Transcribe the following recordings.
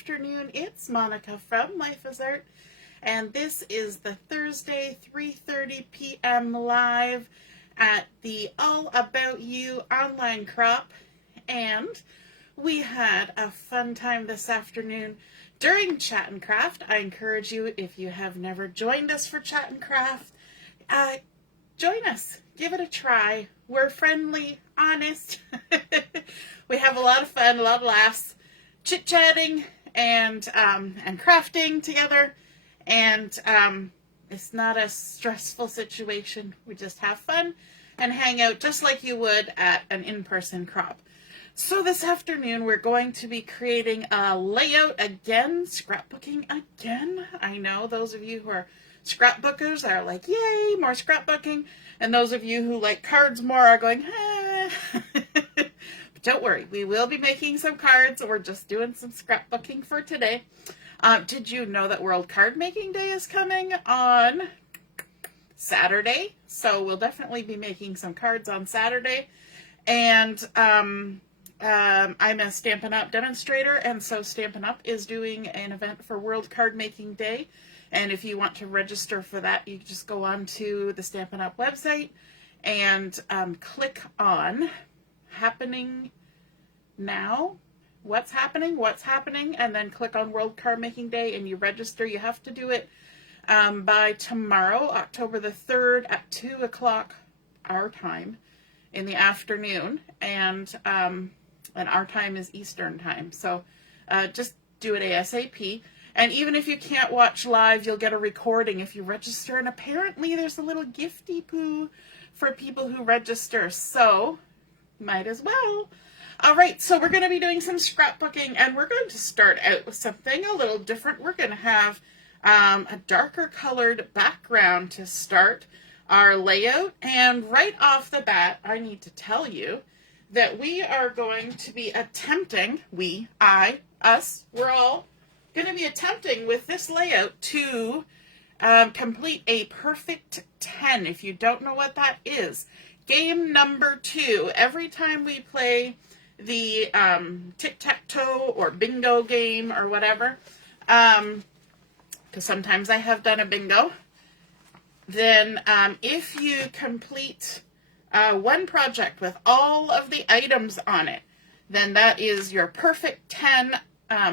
afternoon. It's Monica from Life is Art, and this is the Thursday 3:30 p.m. live at the All About You online crop, and we had a fun time this afternoon during Chat and Craft. I encourage you, if you have never joined us for Chat and Craft, join us. Give it a try. We're friendly, honest. We have a lot of fun, a lot of laughs, chit-chatting and crafting together. And it's not a stressful situation. We just have fun and hang out just like you would at an in-person crop. So this afternoon, we're going to be creating a layout again, scrapbooking again. I know those of you who are scrapbookers are like, yay, more scrapbooking. And those of you who like cards more are going, But don't worry, we will be making some cards. We're just doing some scrapbooking for today. Did you know that World Card Making Day is coming on Saturday? So we'll definitely be making some cards on Saturday. And I'm a Stampin' Up! Demonstrator, and so Stampin' Up! Is doing an event for World Card Making Day. And if you want to register for that, you just go on to the Stampin' Up! Website and click on Happening Now. What's happening, and then click on World Card Making Day and you register. You have to do it by tomorrow, October the 3rd at 2 o'clock our time in the afternoon, and our time is Eastern time. So just do it ASAP. And even if you can't watch live, you'll get a recording if you register. And apparently there's a little gifty poo for people who register. So might as well. All right, so we're going to be doing some scrapbooking, and we're going to start out with something a little different. We're going to have a darker colored background to start our layout. And right off the bat, I need to tell you that we are going to be attempting, we're all going to be attempting with this layout to complete a perfect 10. If you don't know what that is, game number 2. Every time we play the tic-tac-toe or bingo game or whatever, because sometimes I have done a bingo, then if you complete one project with all of the items on it, then that is your perfect 10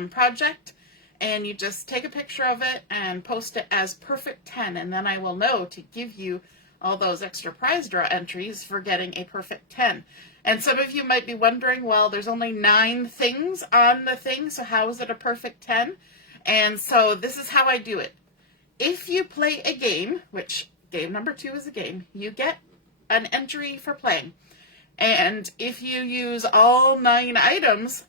project, and you just take a picture of it and post it as perfect 10, and then I will know to give you all those extra prize draw entries for getting a perfect 10. And some of you might be wondering, well, there's only 9 things on the thing, so how is it a perfect 10? And so this is how I do it. If you play a game, which game number 2 is a game, you get an entry for playing. And if you use all 9 items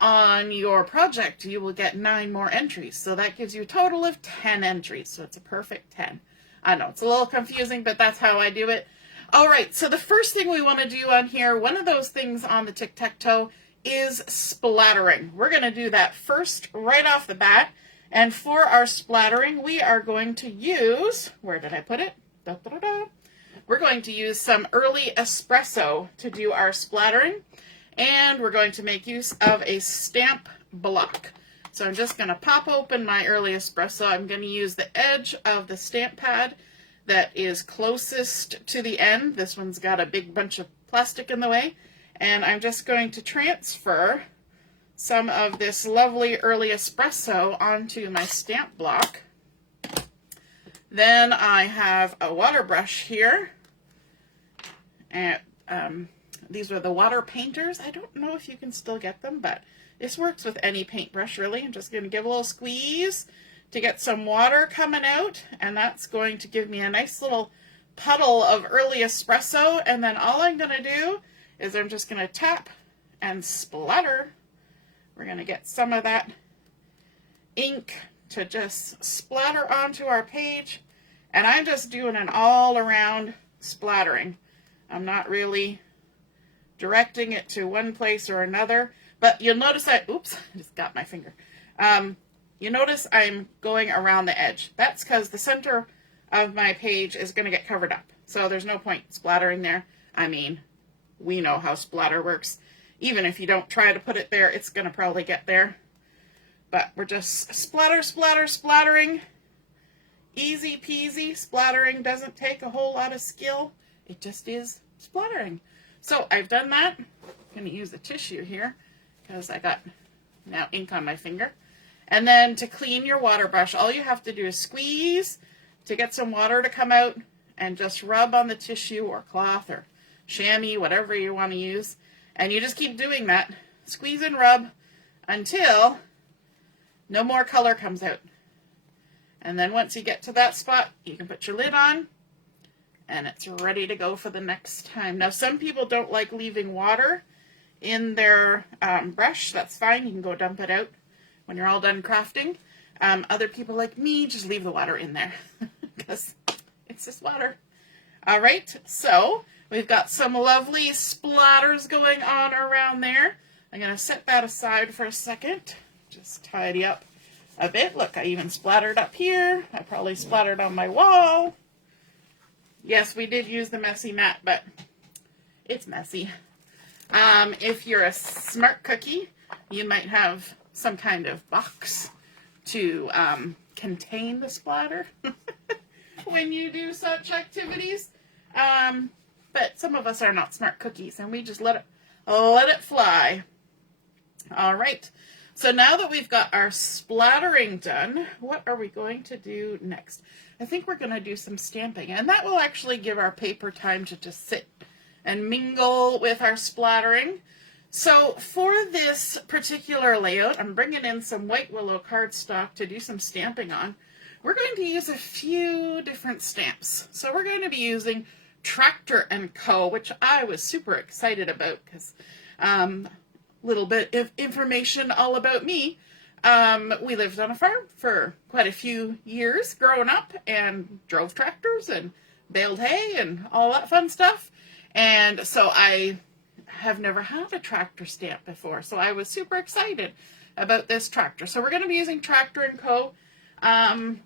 on your project, you will get 9 more entries. So that gives you a total of 10 entries. So it's a perfect 10. I know it's a little confusing, but that's how I do it. All right, so the first thing we want to do on here, one of those things on the tic-tac-toe is splattering. We're going to do that first right off the bat. And for our splattering, we are going to use, where did I put it? We're going to use some early espresso to do our splattering. And we're going to make use of a stamp block. So I'm just going to pop open my early espresso. I'm going to use the edge of the stamp pad that is closest to the end. This one's got a big bunch of plastic in the way. And I'm just going to transfer some of this lovely early espresso onto my stamp block. Then I have a water brush here. And these are the water painters. I don't know if you can still get them, but this works with any paintbrush, really. I'm just going to give a little squeeze to get some water coming out, and that's going to give me a nice little puddle of early espresso. And then all I'm going to do is I'm just going to tap and splatter. We're going to get some of that ink to just splatter onto our page, and I'm just doing an all-around splattering. I'm not really directing it to one place or another, but you'll notice I just got my finger. You notice I'm going around the edge. That's because the center of my page is going to get covered up. So there's no point splattering there. I mean, we know how splatter works. Even if you don't try to put it there, it's going to probably get there. But we're just splattering. Easy peasy. Splattering doesn't take a whole lot of skill. It just is splattering. So I've done that. I'm going to use a tissue here because I got now ink on my finger. And then to clean your water brush, all you have to do is squeeze to get some water to come out and just rub on the tissue or cloth or chamois, whatever you want to use. And you just keep doing that. Squeeze and rub until no more color comes out. And then once you get to that spot, you can put your lid on and it's ready to go for the next time. Now, some people don't like leaving water in their brush. That's fine. You can go dump it out when you're all done crafting. Other people like me just leave the water in there because it's just water. All right, so we've got some lovely splatters going on around there. I'm going to set that aside for a second. Just tidy up a bit. Look, I even splattered up here. I probably splattered on my wall. Yes, we did use the messy mat, but it's messy. If you're a smart cookie, you might have some kind of box to contain the splatter when you do such activities. But some of us are not smart cookies, and we just let it fly. All right. So now that we've got our splattering done, what are we going to do next? I think we're going to do some stamping, and that will actually give our paper time to just sit and mingle with our splattering. So for this particular layout, I'm bringing in some white willow cardstock to do some stamping on. We're going to use a few different stamps. So we're going to be using Tractor & Co., which I was super excited about because little bit of information all about me. We lived on a farm for quite a few years growing up and drove tractors and baled hay and all that fun stuff. And so I have never had a tractor stamp before. So I was super excited about this tractor. So we're going to be using Tractor & Co.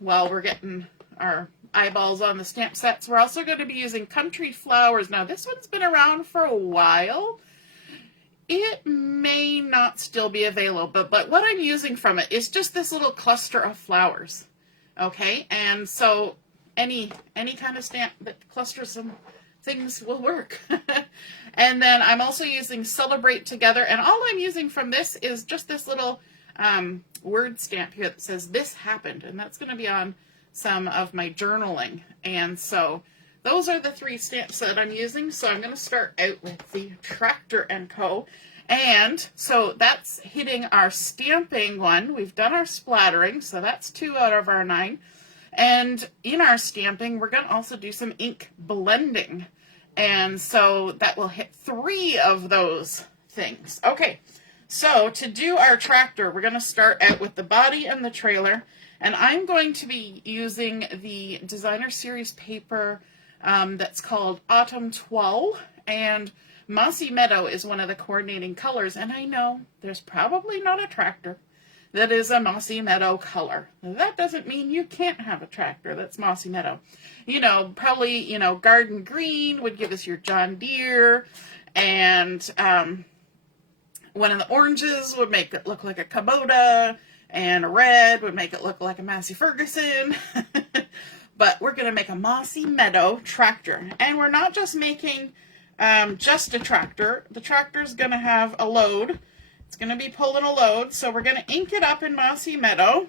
While we're getting our eyeballs on the stamp sets. We're also going to be using Country Flowers. Now this one's been around for a while. It may not still be available, but what I'm using from it is just this little cluster of flowers. Okay, and so any kind of stamp that clusters some things will work. And then I'm also using Celebrate Together, and all I'm using from this is just this little word stamp here that says "This happened," and that's going to be on some of my journaling. And so those are the three stamps that I'm using. So I'm going to start out with the Tractor & Co. And so that's hitting our stamping one. We've done our splattering, so that's 2 out of our 9. And in our stamping, we're going to also do some ink blending. And so that will hit 3 of those things. Okay, so to do our tractor, we're going to start out with the body and the trailer. And I'm going to be using the Designer Series paper that's called Autumn Toile, and Mossy Meadow is one of the coordinating colors, and I know there's probably not a tractor that is a Mossy Meadow color. That doesn't mean you can't have a tractor that's Mossy Meadow. You know, probably, Garden Green would give us your John Deere, and one of the oranges would make it look like a Kubota, and a red would make it look like a Massey Ferguson. But we're going to make a Mossy Meadow tractor. And we're not just making just a tractor. The tractor's going to have a load. It's going to be pulling a load. So we're going to ink it up in Mossy Meadow.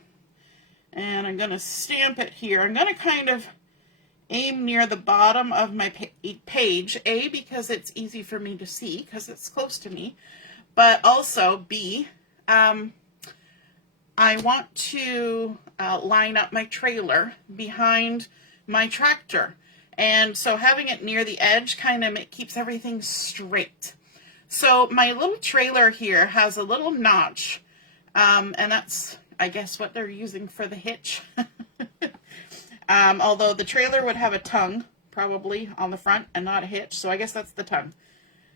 And I'm going to stamp it here. I'm going to kind of aim near the bottom of my page. A, because it's easy for me to see because it's close to me. But also, B, I want to line up my trailer behind my tractor. And so having it near the edge kind of keeps everything straight. So my little trailer here has a little notch, and that's, I guess, what they're using for the hitch. Although the trailer would have a tongue, probably, on the front and not a hitch, so I guess that's the tongue.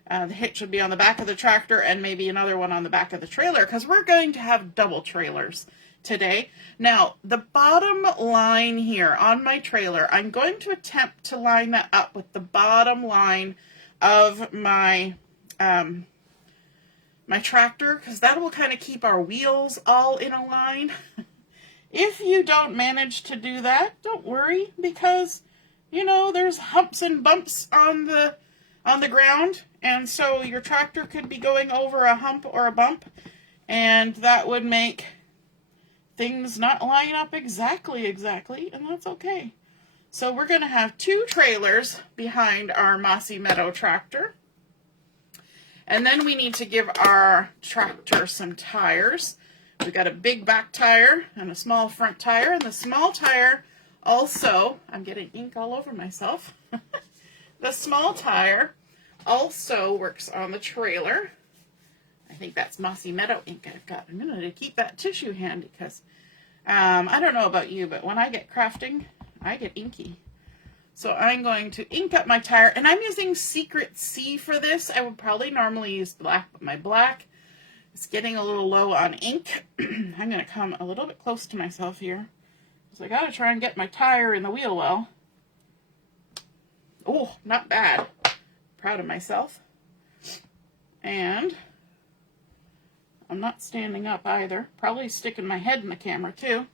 The hitch would be on the back of the tractor and maybe another one on the back of the trailer because we're going to have double trailers today. Now, the bottom line here on my trailer, I'm going to attempt to line that up with the bottom line of my my tractor, because that will kind of keep our wheels all in a line. If you don't manage to do that, don't worry, because, you know, there's humps and bumps on the ground, and so your tractor could be going over a hump or a bump, and that would make things not line up exactly, and that's okay. So we're going to have 2 trailers behind our Mossy Meadow tractor. And then we need to give our tractor some tires. We got a big back tire and a small front tire. And the small tire also, I'm getting ink all over myself. The small tire also works on the trailer. I think that's Mossy Meadow ink I've got. I'm going to keep that tissue handy because I don't know about you, but when I get crafting, I get inky. So I'm going to ink up my tire, and I'm using Secret C for this. I would probably normally use black, but my black is getting a little low on ink. I'm going to come a little bit close to myself here, because I got to try and get my tire in the wheel well. Oh, not bad. Proud of myself. And I'm not standing up either. Probably sticking my head in the camera too.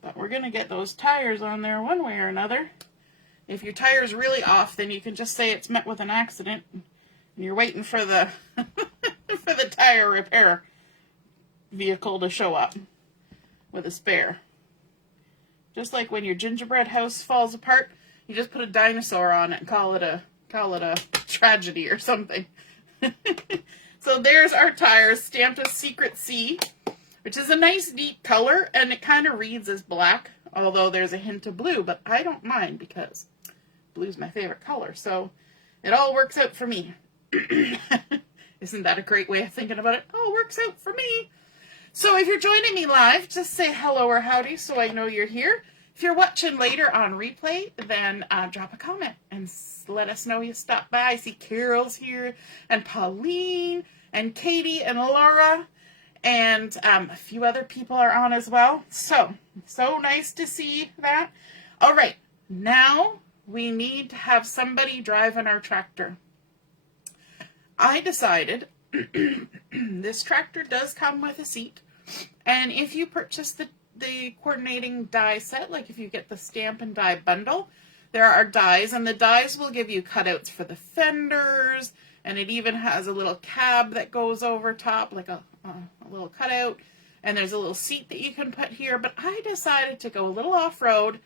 But we're going to get those tires on there one way or another. If your tire's really off, then you can just say it's met with an accident and you're waiting for the for the tire repair vehicle to show up with a spare. Just like when your gingerbread house falls apart, you just put a dinosaur on it and call it a tragedy or something. So there's our tires stamped with Secret C, which is a nice deep color, and it kind of reads as black, although there's a hint of blue, but I don't mind because blue's my favorite color, so it all works out for me. Isn't that a great way of thinking about it? Oh, works out for me. So if you're joining me live, just say hello or howdy so I know you're here. If you're watching later on replay, then drop a comment and let us know you stopped by. I see Carol's here, and Pauline, and Katie, and Laura, and a few other people are on as well. So nice to see that. All right, now we need to have somebody driving our tractor. I decided this tractor does come with a seat, and if you purchase the coordinating die set, like if you get the Stampin' die bundle, there are dies, and the dies will give you cutouts for the fenders, and it even has a little cab that goes over top, like a little cutout, and there's a little seat that you can put here. But I decided to go a little off-road,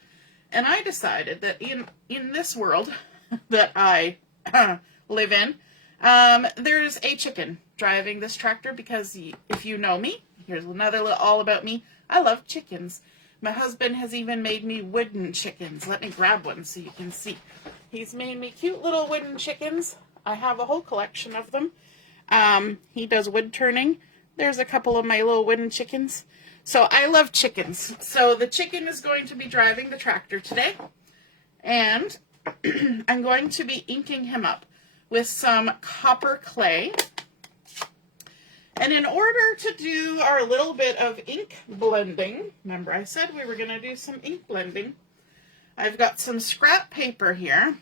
and I decided that in this world that I live in, there's a chicken driving this tractor, because if you know me, here's another little all about me. I love chickens. My husband has even made me wooden chickens. Let me grab one so you can see. He's made me cute little wooden chickens. I have a whole collection of them. He does wood turning. There's a couple of my little wooden chickens. So I love chickens. So the chicken is going to be driving the tractor today. And I'm going to be inking him up with some copper clay. And in order to do our little bit of ink blending, remember I said we were going to do some ink blending, I've got some scrap paper here,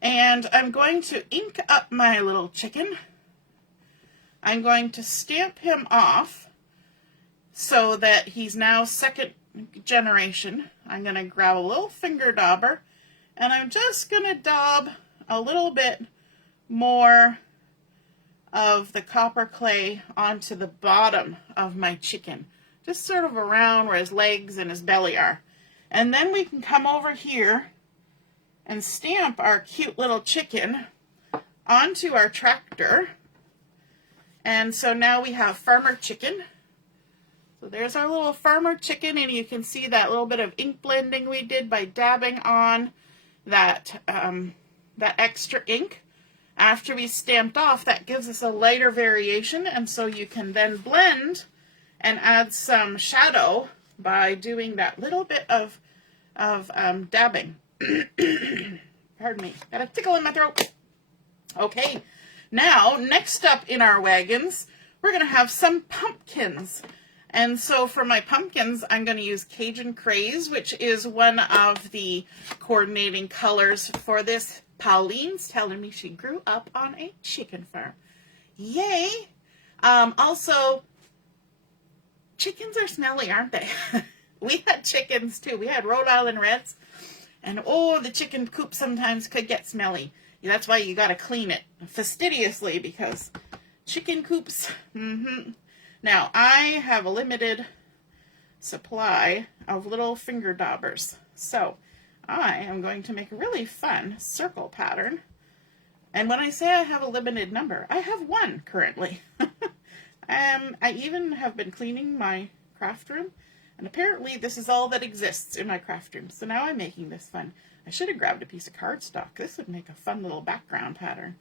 and I'm going to ink up my little chicken. I'm going to stamp him off so that he's now second generation. I'm going to grab a little finger dauber, and I'm just going to daub a little bit more of the copper clay onto the bottom of my chicken, just sort of around where his legs and his belly are. And then we can come over here and stamp our cute little chicken onto our tractor. And so now we have farmer chicken. So there's our little farmer chicken, and you can see that little bit of ink blending we did by dabbing on that extra ink. After we stamped off, that gives us a lighter variation, and so you can then blend and add some shadow by doing that little bit of dabbing. Pardon me, got a tickle in my throat. Okay, now next up in our wagons, we're going to have some pumpkins. And so for my pumpkins, I'm going to use Cajun Craze, which is one of the coordinating colors for this Pauline's telling me she grew up on a chicken farm. Yay! Also, chickens are smelly, aren't they? We had chickens too. We had Rhode Island Reds. And oh, the chicken coop sometimes could get smelly. That's why you got to clean it fastidiously, because chicken coops. Now, I have a limited supply of little finger daubers. So, I am going to make a really fun circle pattern. And when I say I have a limited number, I have one currently. I even have been cleaning my craft room, and apparently this is all that exists in my craft room. So now I'm making this fun. I should have grabbed a piece of cardstock. This would make a fun little background pattern.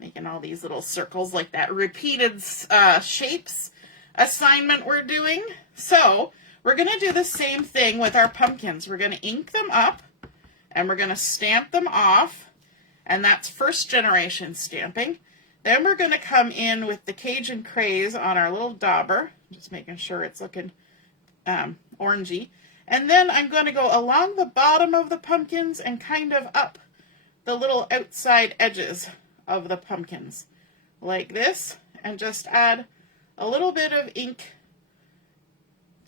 Making all these little circles like that repeated shapes assignment we're doing. So we're going to do the same thing with our pumpkins. We're going to ink them up, and we're going to stamp them off. And that's first generation stamping. Then we're going to come in with the Cajun Craze on our little dauber. Just making sure it's looking orangey. And then I'm going to go along the bottom of the pumpkins and kind of up the little outside edges of the pumpkins. Like this. And just add a little bit of ink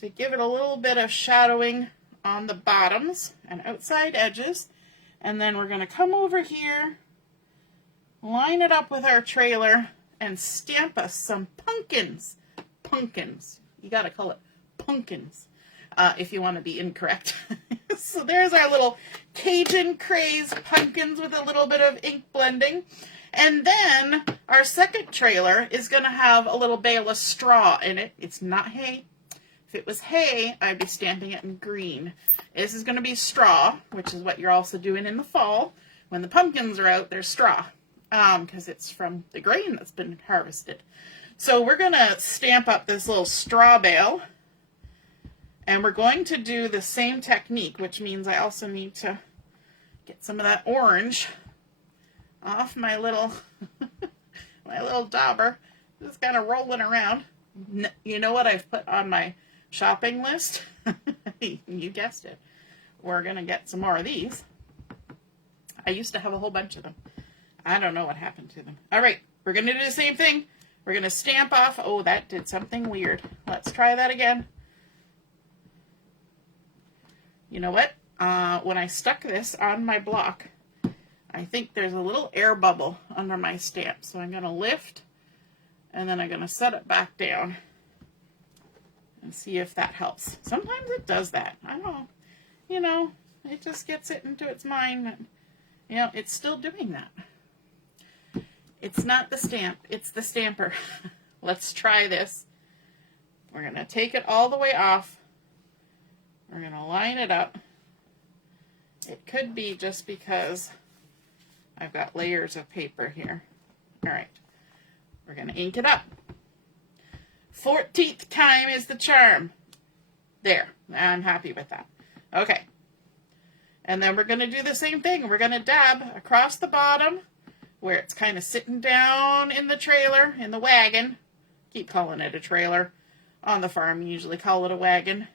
to give it a little bit of shadowing on the bottoms and outside edges. And then we're going to come over here, line it up with our trailer, and stamp us some pumpkins. Pumpkins. You got to call it pumpkins if you want to be incorrect. So there's our little Cajun Craze pumpkins with a little bit of ink blending. And then our second trailer is going to have a little bale of straw in it. It's not hay. If it was hay, I'd be stamping it in green. This is going to be straw, which is what you're also doing in the fall. When the pumpkins are out, there's straw, because it's from the grain that's been harvested. So we're going to stamp up this little straw bale, and we're going to do the same technique, which means I also need to get some of that orange off my little my little dauber. Just kind of rolling around. You know what I've put on my shopping list? You guessed it. We're going to get some more of these. I used to have a whole bunch of them. I don't know what happened to them. All right, we're going to do the same thing. We're going to stamp off. Oh, that did something weird. Let's try that again. You know what? When I stuck this on my block, I think there's a little air bubble under my stamp. So I'm going to lift, and then I'm going to set it back down and see if that helps. Sometimes it does that. I don't know. You know, it just gets it into its mind that, you know, it's still doing that. It's not the stamp, it's the stamper. Let's try this. We're going to take it all the way off. We're going to line it up. It could be just because I've got layers of paper here. All right. We're going to ink it up. 14th time is the charm. There. I'm happy with that. Okay. And then we're going to do the same thing. We're going to dab across the bottom where it's kind of sitting down in the trailer, in the wagon. Keep calling it a trailer. On the farm, you usually call it a wagon.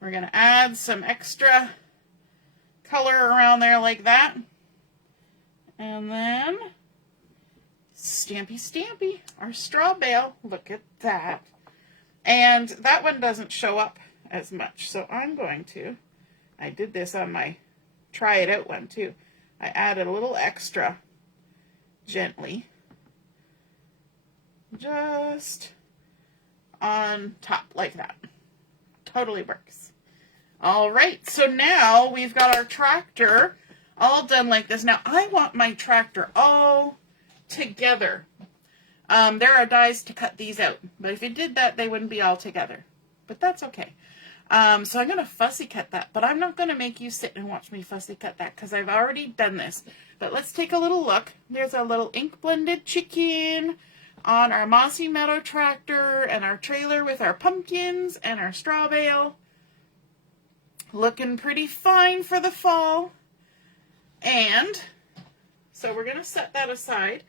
We're going to add some extra color around there like that. And then, stampy stampy, our straw bale. Look at that. And that one doesn't show up as much. So I'm going to, I did this on my try it out one too. I added a little extra gently. Just on top like that. Totally works. All right, so now we've got our tractor all done like this. Now I want my tractor all together. There are dies to cut these out, but if you did that, they wouldn't be all together. But that's okay. So I'm going to fussy cut that, but I'm not going to make you sit and watch me fussy cut that because I've already done this. But let's take a little look. There's our little ink blended chicken on our Mossy Meadow tractor and our trailer with our pumpkins and our straw bale. Looking pretty fine for the fall. And so we're going to set that aside.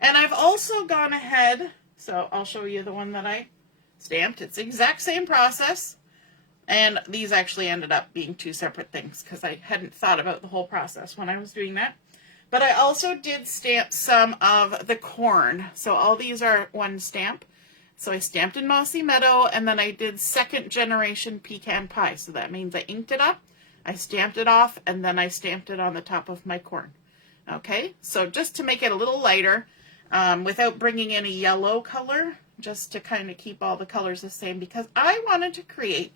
And I've also gone ahead, so I'll show you the one that I stamped. It's the exact same process. And these actually ended up being two separate things because I hadn't thought about the whole process when I was doing that. But I also did stamp some of the corn. So all these are one stamp. So I stamped in Mossy Meadow, and then I did second generation pecan pie. So that means I inked it up, I stamped it off, and then I stamped it on the top of my corn. Okay, so just to make it a little lighter, without bringing in a yellow color, just to kind of keep all the colors the same, because I wanted to create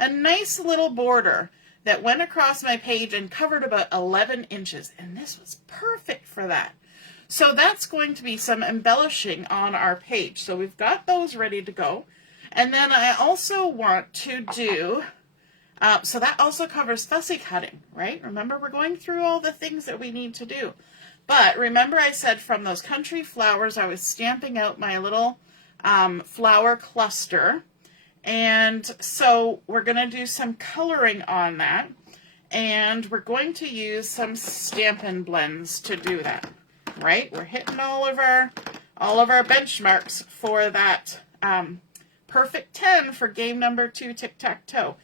a nice little border that went across my page and covered about 11 inches, and this was perfect for that. So that's going to be some embellishing on our page. So we've got those ready to go. And then I also want to do, so that also covers fussy cutting, right? Remember, we're going through all the things that we need to do. But remember I said from those country flowers, I was stamping out my little flower cluster. And so we're going to do some coloring on that. And we're going to use some Stampin' blends to do that. Right, we're hitting all of our benchmarks for that perfect 10 for game number 2 tic-tac-toe.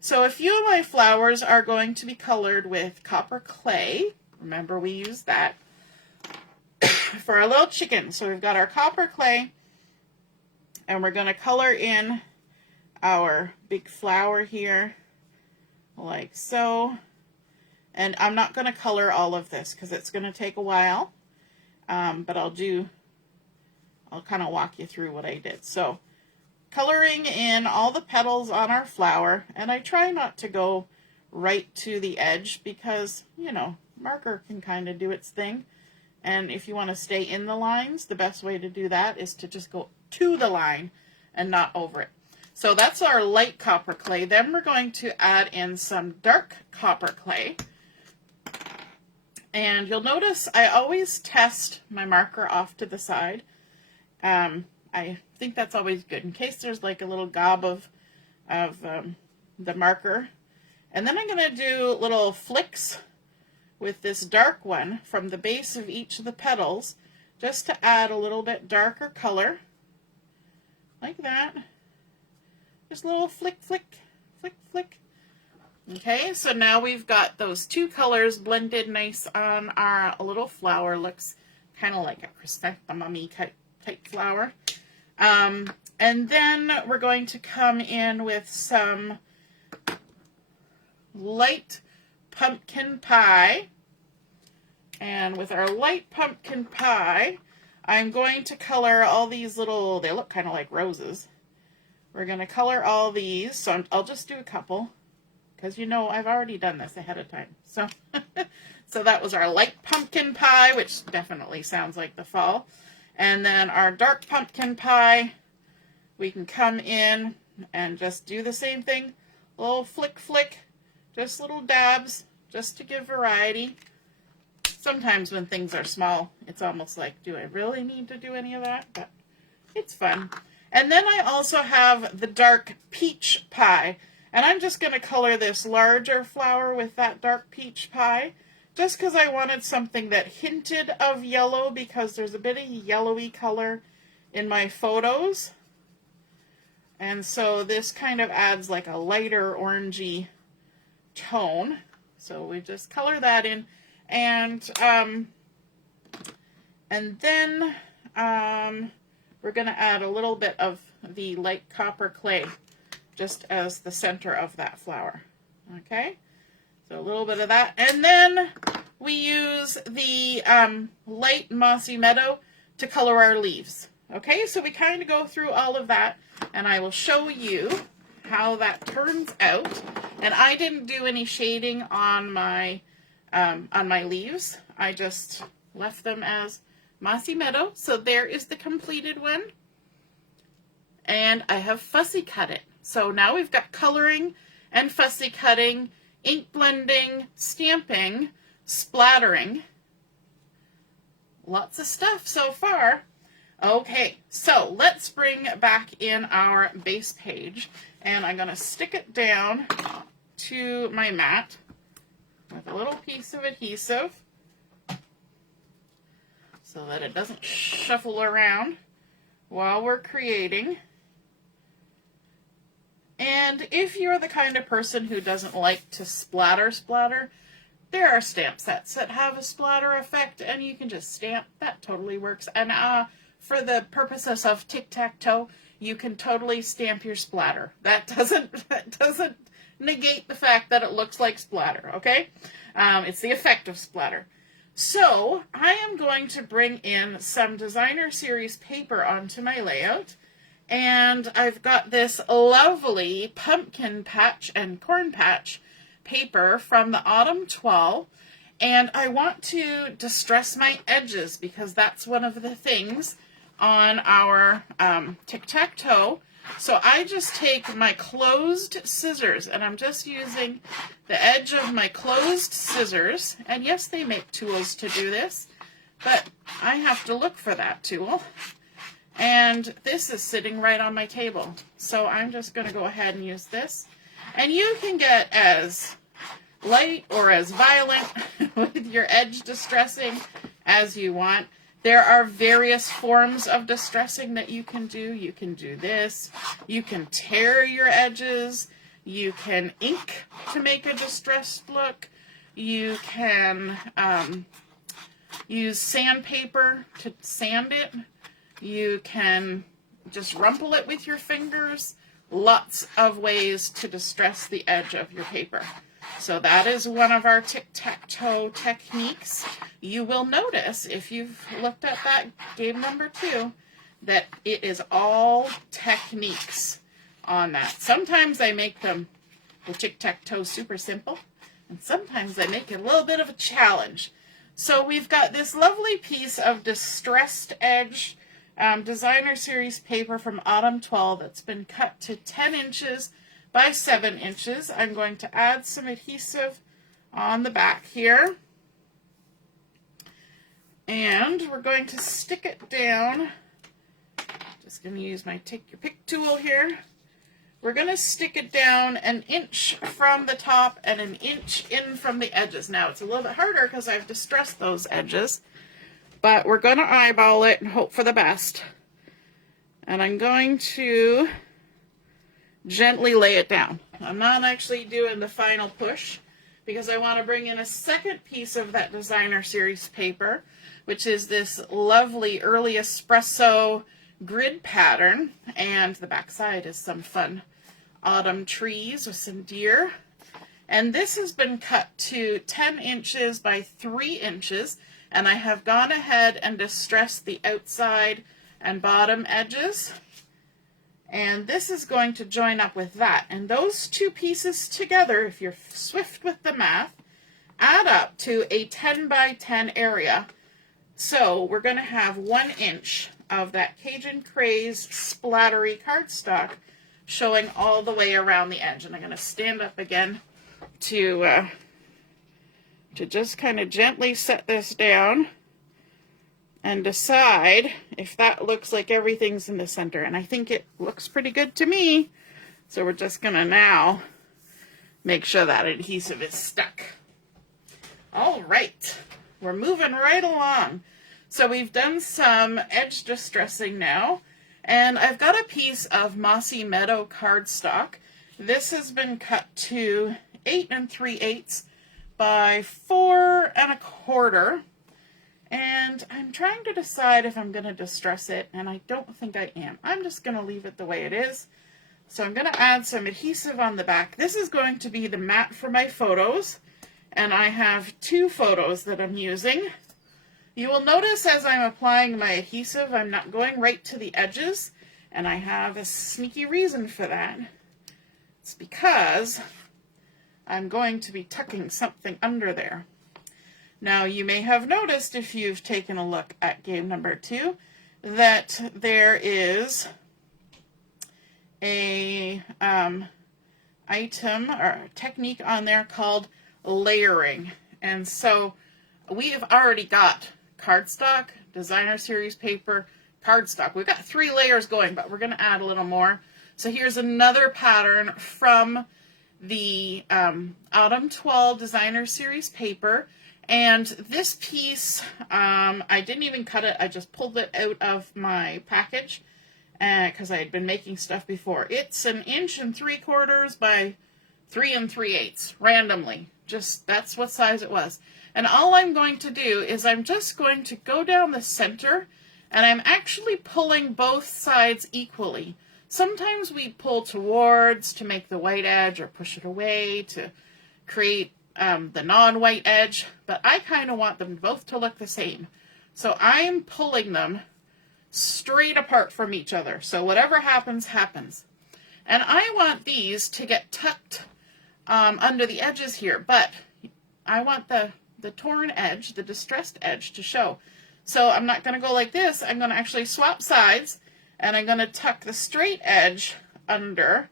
So a few of my flowers are going to be colored with copper clay. Remember, we used that for our little chicken. So we've got our copper clay, and we're going to color in our big flower here like so. And I'm not going to color all of this because it's going to take a while. But I'll kind of walk you through what I did. So coloring in all the petals on our flower, and I try not to go right to the edge because, you know, marker can kind of do its thing. And if you want to stay in the lines, the best way to do that is to just go to the line and not over it. So that's our light copper clay. Then we're going to add in some dark copper clay. And you'll notice I always test my marker off to the side. I think that's always good in case there's like a little gob of the marker. And then I'm going to do little flicks with this dark one from the base of each of the petals just to add a little bit darker color. Like that. Just a little flick, flick, flick, flick. Okay, so now we've got those two colors blended nice on our little flower. Looks kind of like a chrysanthemum type flower. And then we're going to come in with some light pumpkin pie. And with our light pumpkin pie, I'm going to color all these little, they look kind of like roses. We're going to color all these, so I'll just do a couple. Because, you know, I've already done this ahead of time. So, so that was our light pumpkin pie, which definitely sounds like the fall. And then our dark pumpkin pie, we can come in and just do the same thing. A little flick, flick, just little dabs, just to give variety. Sometimes when things are small, it's almost like, do I really need to do any of that? But it's fun. And then I also have the dark peach pie. And I'm just going to color this larger flower with that dark peach pie, just because I wanted something that hinted of yellow, because there's a bit of yellowy color in my photos. And so this kind of adds like a lighter orangey tone. So we just color that in. And then we're going to add a little bit of the light copper clay just as the center of that flower. Okay, so a little bit of that. And then we use the light Mossy Meadow to color our leaves. Okay, so we kind of go through all of that, and I will show you how that turns out. And I didn't do any shading on my leaves. I just left them as Mossy Meadow. So there is the completed one. And I have fussy cut it. So now we've got coloring and fussy cutting, ink blending, stamping, splattering. Lots of stuff so far. Okay, so let's bring back in our base page. And I'm going to stick it down to my mat with a little piece of adhesive so that it doesn't shuffle around while we're creating. And if you're the kind of person who doesn't like to splatter, There are stamp sets that have a splatter effect, and you can just stamp. That totally works. And for the purposes of tic-tac-toe, you can totally stamp your splatter. That doesn't negate the fact that it looks like splatter, okay? It's the effect of splatter. So I am going to bring in some designer series paper onto my layout. And I've got this lovely pumpkin patch and corn patch paper from the Autumn Toile, and I want to distress my edges because that's one of the things on our tic-tac-toe. So I just take my closed scissors, and I'm just using the edge of my closed scissors, and yes, they make tools to do this, but I have to look for that tool. And this is sitting right on my table. So I'm just going to go ahead and use this. And you can get as light or as violent with your edge distressing as you want. There are various forms of distressing that you can do. You can do this. You can tear your edges. You can ink to make a distressed look. You can use sandpaper to sand it. You can just rumple it with your fingers. Lots of ways to distress the edge of your paper. So that is one of our tic-tac-toe techniques. You will notice, if you've looked at that game number 2, that it is all techniques on that. Sometimes I make them, the tic-tac-toe, super simple, and sometimes I make it a little bit of a challenge. So we've got this lovely piece of distressed edge designer series paper from Autumn Toile that's been cut to 10 inches by 7 inches. I'm going to add some adhesive on the back here. And we're going to stick it down. Just going to use my take your pick tool here. We're going to stick it down 1 inch from the top and 1 inch in from the edges. Now it's a little bit harder because I've distressed those edges. But we're going to eyeball it and hope for the best. And I'm going to gently lay it down. I'm not actually doing the final push because I want to bring in a second piece of that designer series paper, which is this lovely early espresso grid pattern. And the back side is some fun autumn trees with some deer. And this has been cut to 10 inches by 3 inches. And I have gone ahead and distressed the outside and bottom edges. And this is going to join up with that. And those two pieces together, if you're swift with the math, add up to a 10 by 10 area. So we're going to have 1 inch of that Cajun Craze splattery cardstock showing all the way around the edge. And I'm going to stand up again to just kind of gently set this down and decide if that looks like everything's in the center. And I think it looks pretty good to me. So we're just going to now make sure that adhesive is stuck. All right, we're moving right along. So we've done some edge distressing now. And I've got a piece of Mossy Meadow cardstock. This has been cut to 8 3/8 by 4 1/4, and I'm trying to decide if I'm going to distress it, and I don't think I am. I'm just going to leave it the way it is. So I'm going to add some adhesive on the back. This is going to be the mat for my photos, and I have 2 photos that I'm using. You will notice as I'm applying my adhesive, I'm not going right to the edges, and I have a sneaky reason for that. It's because I'm going to be tucking something under there. Now, you may have noticed, if you've taken a look at game number 2, that there is a item or technique on there called layering. And so we have already got cardstock, designer series paper, cardstock. We've got 3 layers going, but we're going to add a little more. So here's another pattern from the Autumn Toile designer series paper. And this piece, I didn't even cut it. I just pulled it out of my package because I had been making stuff before. It's 1 3/4 by 3 3/8 randomly. Just, that's what size it was. And all I'm going to do is I'm just going to go down the center, and I'm actually pulling both sides equally. Sometimes we pull towards to make the white edge, or push it away to create the non-white edge, but I kind of want them both to look the same. So I'm pulling them straight apart from each other. So whatever happens, happens. And I want these to get tucked under the edges here, but I want the torn edge, the distressed edge, to show. So I'm not going to go like this. I'm going to actually swap sides, and I'm going to tuck the straight edge under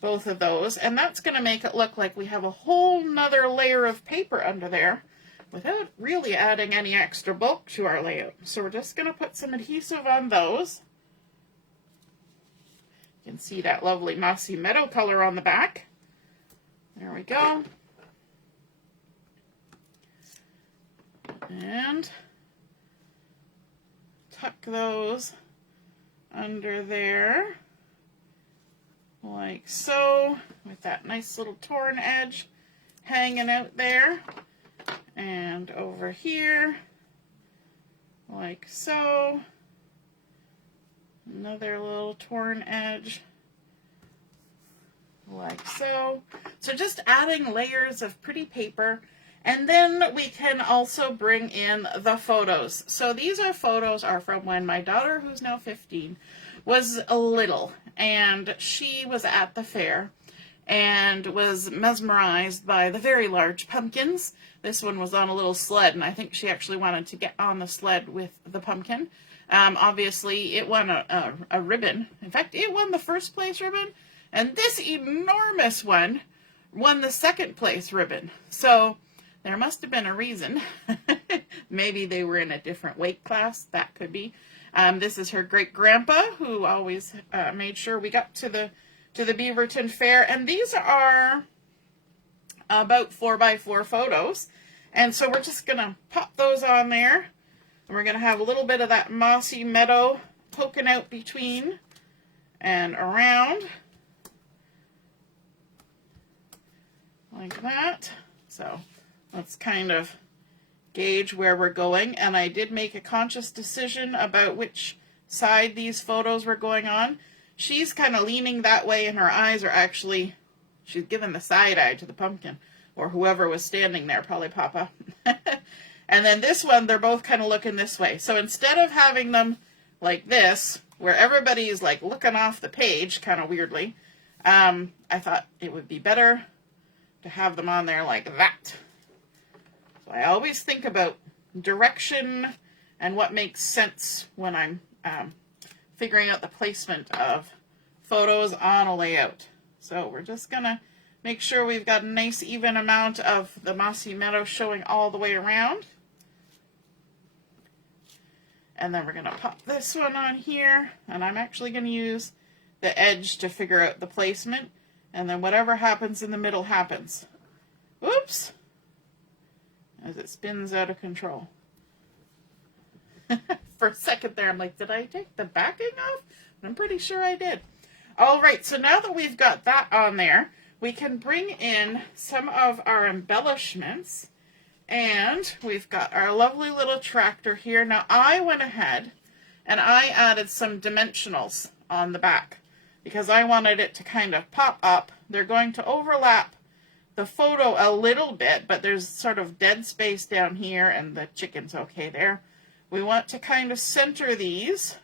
both of those, and that's going to make it look like we have a whole nother layer of paper under there without really adding any extra bulk to our layout. So we're just going to put some adhesive on those. You can see that lovely Mossy Meadow color on the back. There we go. And tuck those under there, like so, with that nice little torn edge hanging out there. And over here, like so, another little torn edge, like so. So just adding layers of pretty paper. And then we can also bring in the photos. So these photos are from when my daughter, who's now 15, was little, and she was at the fair and was mesmerized by the very large pumpkins. This one was on a little sled, and I think she actually wanted to get on the sled with the pumpkin. Obviously, it won a ribbon. In fact, it won the first place ribbon, and this enormous one won the second place ribbon. So there must have been a reason. Maybe they were in a different weight class. That could be. This is her great-grandpa, who always made sure we got to the Beaverton Fair. And these are about 4x4 photos. And so we're just going to pop those on there. And we're going to have a little bit of that Mossy Meadow poking out between and around. Like that. So let's kind of gauge where we're going. And I did make a conscious decision about which side these photos were going on. She's kind of leaning that way, and her eyes are actually, she's giving the side eye to the pumpkin, or whoever was standing there, probably Papa. And then this one, they're both kind of looking this way. So instead of having them like this, where everybody's like looking off the page, kind of weirdly, I thought it would be better to have them on there like that. So I always think about direction and what makes sense when I'm figuring out the placement of photos on a layout. So we're just going to make sure we've got a nice even amount of the Mossy Meadow showing all the way around. And then we're going to pop this one on here, and I'm actually going to use the edge to figure out the placement, and then whatever happens in the middle happens. Oops! As it spins out of control. For a second there, I'm like, did I take the backing off? I'm pretty sure I did. All right, so now that we've got that on there, we can bring in some of our embellishments. And we've got our lovely little tractor here. Now, I went ahead and I added some dimensionals on the back because I wanted it to kind of pop up. They're going to overlap the photo a little bit, but there's sort of dead space down here, and the chicken's okay there. We want to kind of center these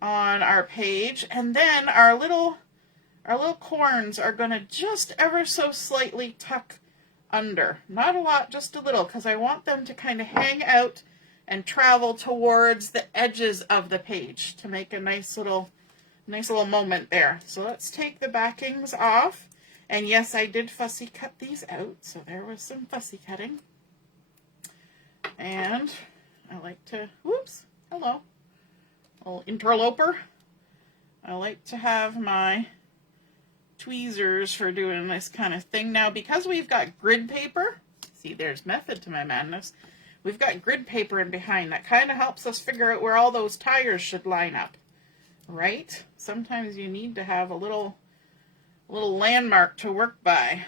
on our page, and then our little corns are going to just ever so slightly tuck under. Not a lot, just a little, because I want them to kind of hang out and travel towards the edges of the page to make a nice little moment there. So let's take the backings off. And yes, I did fussy cut these out, so there was some fussy cutting. And I like to, whoops, hello, little interloper. I like to have my tweezers for doing this kind of thing. Now, because we've got grid paper, see, there's method to my madness. We've got grid paper in behind. That kind of helps us figure out where all those tires should line up, right? Sometimes you need to have a little little landmark to work by.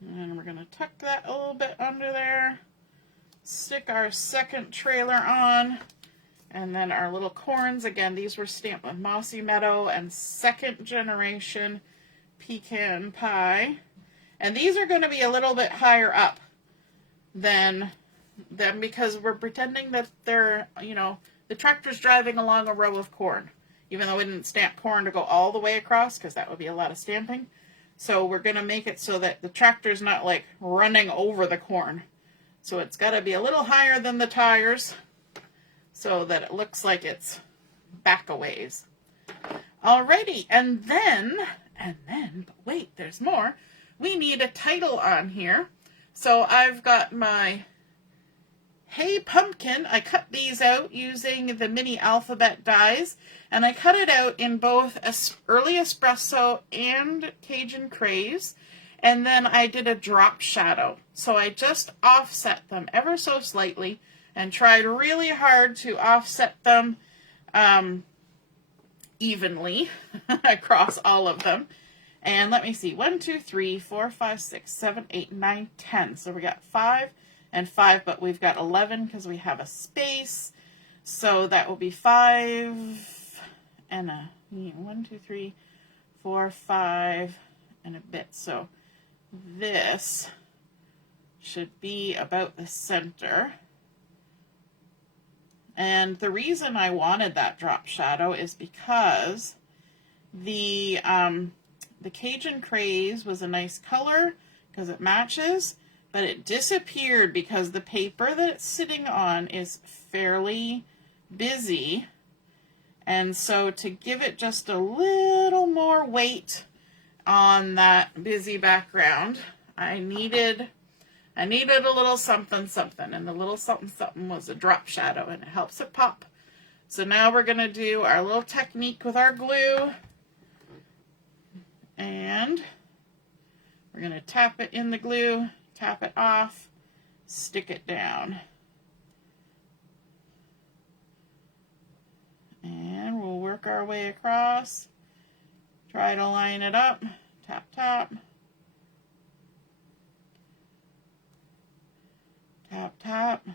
And we're going to tuck that a little bit under there. Stick our second trailer on. And then our little corns, again, these were stamped with Mossy Meadow and second generation Pecan Pie. And these are going to be a little bit higher up than them because we're pretending that they're, you know, the tractor's driving along a row of corn. Even though we didn't stamp corn to go all the way across because that would be a lot of stamping. So we're going to make it so that the tractor's not like running over the corn. So it's got to be a little higher than the tires so that it looks like it's back a ways. Alrighty, and then, but wait, there's more. We need a title on here. So I've got my Hey Pumpkin. I cut these out using the mini alphabet dies, and I cut it out in both early Espresso and Cajun Craze, and then I did a drop shadow. So I just offset them ever so slightly and tried really hard to offset them evenly across all of them. And let me see, 1, 2, 3, 4, 5, 6, 7, 8, 9, 10. So we got 5 and 5, but we've got 11 because we have a space. So that will be 5 and a 1, 2, 3, 4, 5 and a bit. So this should be about the center. And the reason I wanted that drop shadow is because the Cajun Craze was a nice color because it matches, but it disappeared because the paper that it's sitting on is fairly busy. And so to give it just a little more weight on that busy background, I needed a little something something, and the little something something was a drop shadow, and it helps it pop. So now we're going to do our little technique with our glue, and we're going to tap it in the glue, tap it off, stick it down, and we'll work our way across, try to line it up, tap, tap, tap, tap.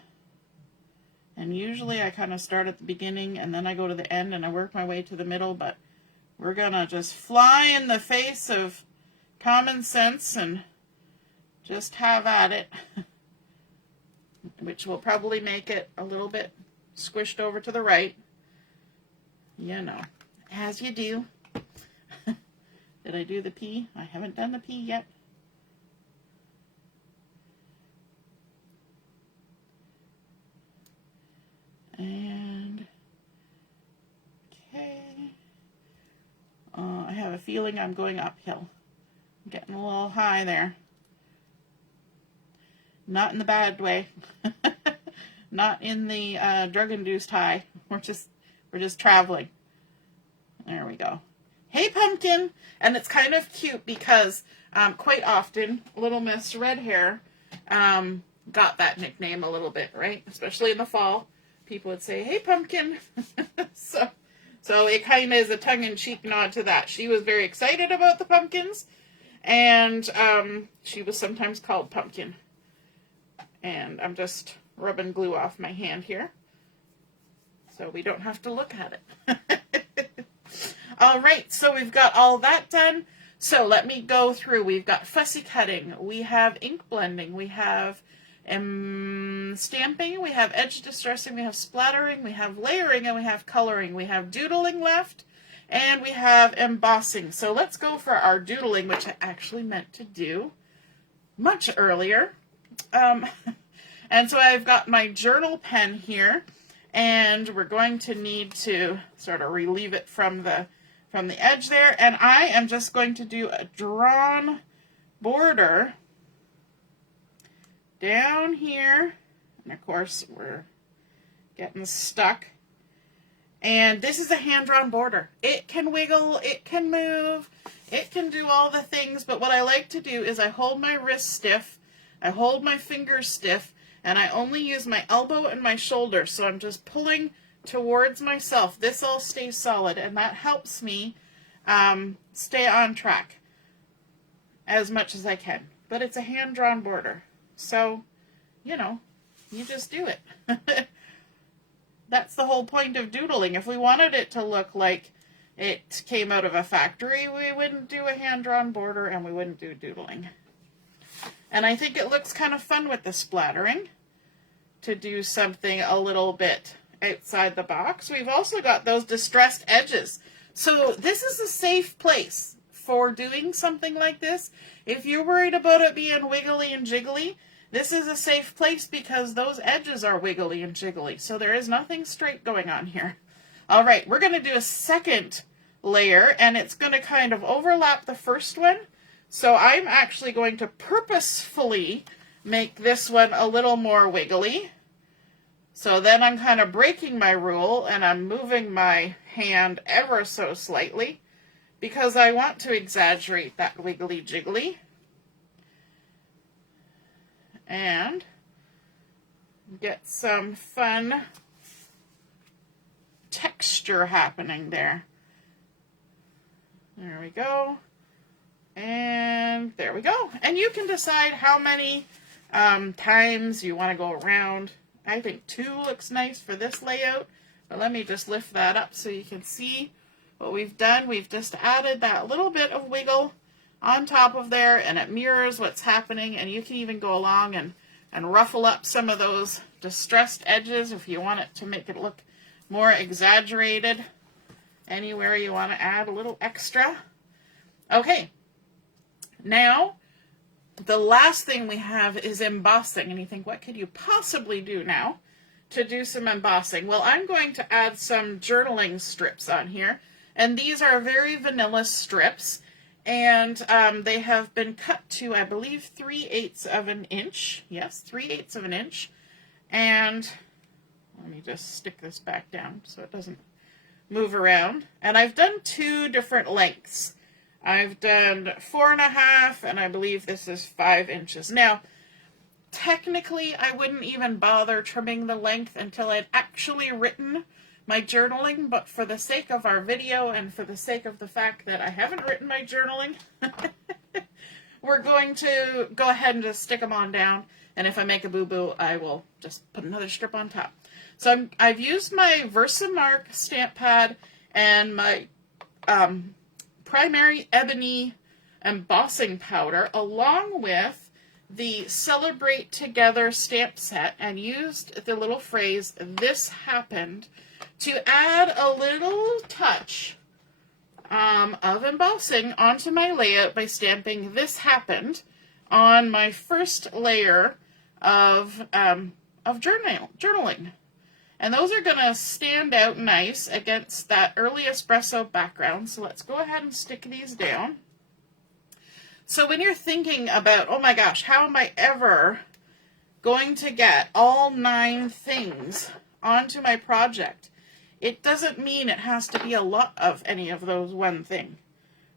And usually I kind of start at the beginning and then I go to the end and I work my way to the middle, but we're gonna just fly in the face of common sense and just have at it, which will probably make it a little bit squished over to the right, you know, as you do. Did I do the P? I haven't done the P yet. And, okay, I have a feeling I'm going uphill. I'm getting a little high there. Not in the bad way. Not in the drug-induced high. We're just traveling. There we go. Hey Pumpkin! And it's kind of cute because quite often Little Miss Red Hair got that nickname a little bit, right? Especially in the fall. People would say, hey Pumpkin. So it kind of is a tongue-in-cheek nod to that. She was very excited about the pumpkins, and she was sometimes called Pumpkin. And I'm just rubbing glue off my hand here so we don't have to look at it. All right, so we've got all that done. So let me go through. We've got fussy cutting, we have ink blending, we have stamping, we have edge distressing, we have splattering, we have layering, and we have coloring. We have doodling left, and we have embossing. So let's go for our doodling, which I actually meant to do much earlier. And so I've got my journal pen here, and we're going to need to sort of relieve it from the edge there, and I am just going to do a drawn border down here, and of course we're getting stuck. And this is a hand-drawn border. It can wiggle, it can move, it can do all the things, but what I like to do is I hold my wrist stiff, I hold my fingers stiff, and I only use my elbow and my shoulder, so I'm just pulling towards myself. This all stays solid, and that helps me stay on track as much as I can. But it's a hand-drawn border. So, you know, you just do it. That's the whole point of doodling. If we wanted it to look like it came out of a factory, we wouldn't do a hand-drawn border and we wouldn't do doodling. And I think it looks kind of fun with the splattering to do something a little bit outside the box. We've also got those distressed edges. So this is a safe place for doing something like this. If you're worried about it being wiggly and jiggly, this is a safe place because those edges are wiggly and jiggly. So there is nothing straight going on here. All right, we're going to do a second layer, and it's going to kind of overlap the first one. So I'm actually going to purposefully make this one a little more wiggly. So then I'm kind of breaking my rule, and I'm moving my hand ever so slightly because I want to exaggerate that wiggly jiggly. And get some fun texture happening there. There we go. And there we go. And you can decide how many times you want to go around. I think 2 looks nice for this layout. But let me just lift that up so you can see what we've done. We've just added that little bit of wiggle on top of there, and it mirrors what's happening. And you can even go along and ruffle up some of those distressed edges if you want it to make it look more exaggerated. Anywhere you want to add a little extra. Okay, now the last thing we have is embossing. And you think, what could you possibly do now to do some embossing? Well, I'm going to add some journaling strips on here. And these are very vanilla strips. And they have been cut to, I believe, 3/8 of an inch. Yes, 3/8 of an inch. And let me just stick this back down so it doesn't move around. And I've done 2 different lengths. I've done 4.5, and I believe this is 5 inches. Now, technically, I wouldn't even bother trimming the length until I'd actually written my journaling, but for the sake of our video and for the sake of the fact that I haven't written my journaling, we're going to go ahead and just stick them on down, and if I make a boo-boo, I will just put another strip on top. So I've used my Versamark stamp pad and my primary ebony embossing powder along with the Celebrate Together stamp set and used the little phrase, "This happened," to add a little touch of embossing onto my layout by stamping "This happened" on my first layer of journaling. And those are going to stand out nice against that early espresso background. So let's go ahead and stick these down. So when you're thinking about, oh my gosh, how am I ever going to get all 9 things onto my project? It doesn't mean it has to be a lot of any of those one thing,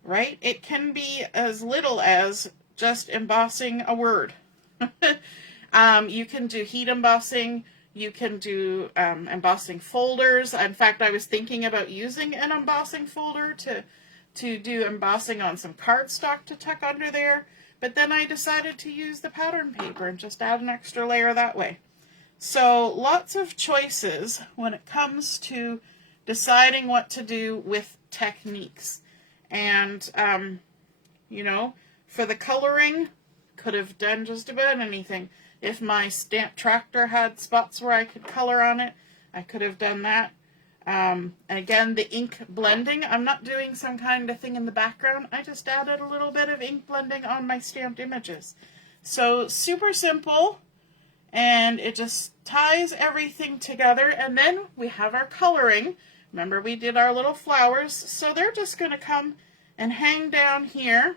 right? It can be as little as just embossing a word. You can do heat embossing. You can do embossing folders. In fact, I was thinking about using an embossing folder to do embossing on some cardstock to tuck under there. But then I decided to use the pattern paper and just add an extra layer that way. So lots of choices when it comes to deciding what to do with techniques. And, you know, for the coloring, could have done just about anything. If my stamp tractor had spots where I could color on it, I could have done that. And again, the ink blending, I'm not doing some kind of thing in the background. I just added a little bit of ink blending on my stamped images. So super simple, and it just ties everything together. And then we have our coloring. Remember, we did our little flowers, so they're just going to come and hang down here.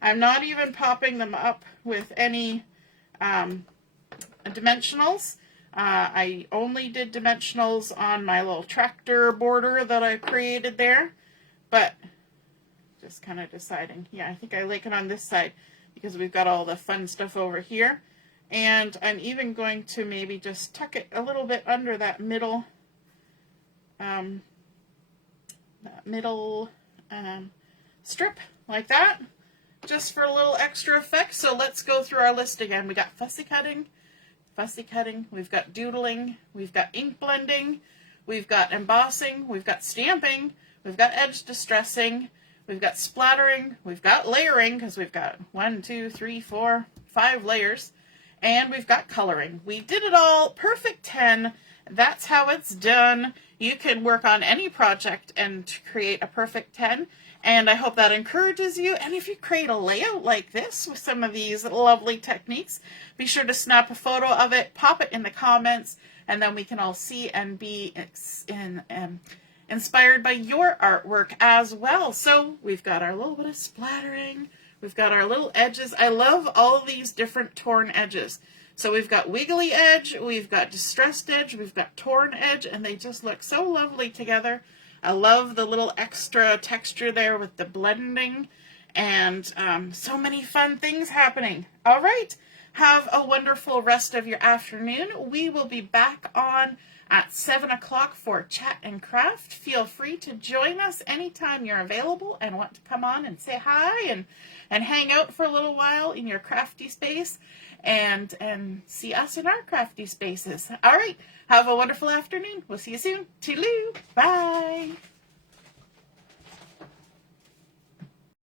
I'm not even popping them up with any dimensionals. I only did dimensionals on my little tractor border that I created there, but just kind of deciding, yeah, I think I like it on this side because we've got all the fun stuff over here. And I'm even going to maybe just tuck it a little bit under that middle strip like that, just for a little extra effect. So let's go through our list again. We got fussy cutting, we've got doodling, we've got ink blending, we've got embossing, we've got stamping, we've got edge distressing, we've got splattering, we've got layering, because we've got 1, 2, 3, 4, 5 layers, and we've got coloring. We did it all, perfect 10. That's how it's done. You can work on any project and create a perfect 10. And I hope that encourages you. And if you create a layout like this with some of these lovely techniques, be sure to snap a photo of it, pop it in the comments, and then we can all see and be inspired by your artwork as well. So we've got our little bit of splattering. We've got our little edges. I love all these different torn edges. So we've got wiggly edge, we've got distressed edge, we've got torn edge, and they just look so lovely together. I love the little extra texture there with the blending, and so many fun things happening. All right, have a wonderful rest of your afternoon. We will be back on at 7 o'clock for Chat and Craft. Feel free to join us anytime you're available and want to come on and say hi and hang out for a little while in your crafty space and see us in our crafty spaces. All right, have a wonderful afternoon. We'll see you soon. Toodaloo. Bye.